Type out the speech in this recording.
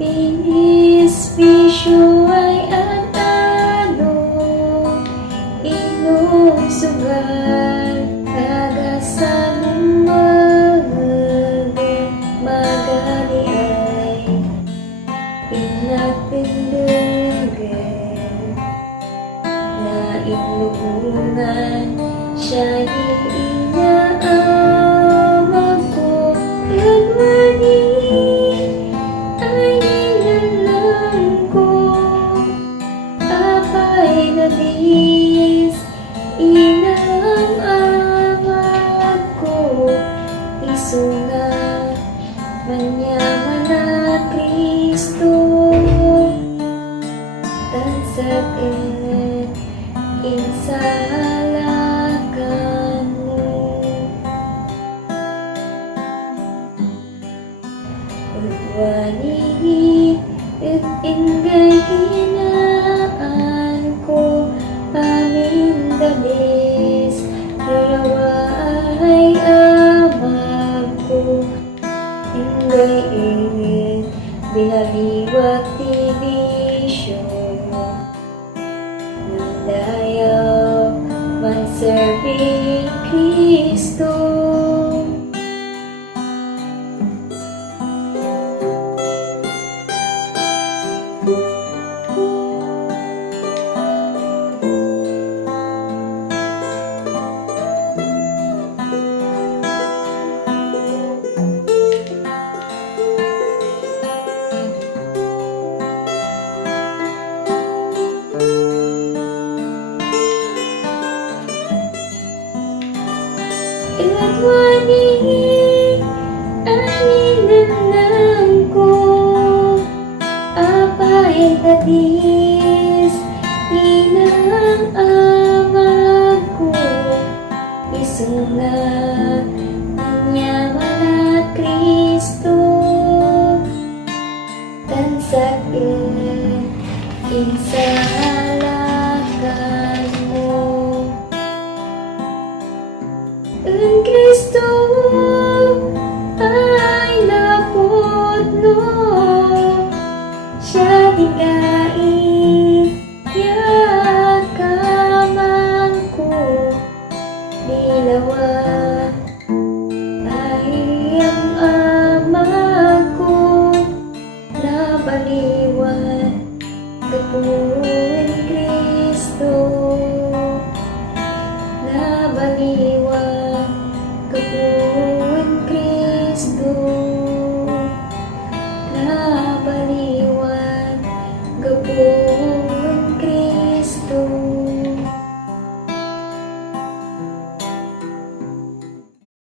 Binis bisyo ay ano, inom sugal, kagasan magali ay pinagpindunggan, na inlubungan siya di inaamag ko. Yunwani ay nilalang ko, apay nabis inaamag ko. Isunga manyaman na Kristo, tansakan insalakan mo. Udwanihit at ingay hinaan ko, pamindabis larawa ay amag ko. Ingay ingit binaliwat ti bisyo, nandayaw manserbi Kristo. Udwanihit ay nilalang ko, apay tatis inaamag ko. Isunga manyaman at Kristo, tansakan insalakan mo. Ang Kristo ay napudno, siya di kaiyakaman ko. Dilawa ay ang amag ko, nabaliwan kapuin Kristo, nabaliwan kapuin Kristo, nabaliwan kapuin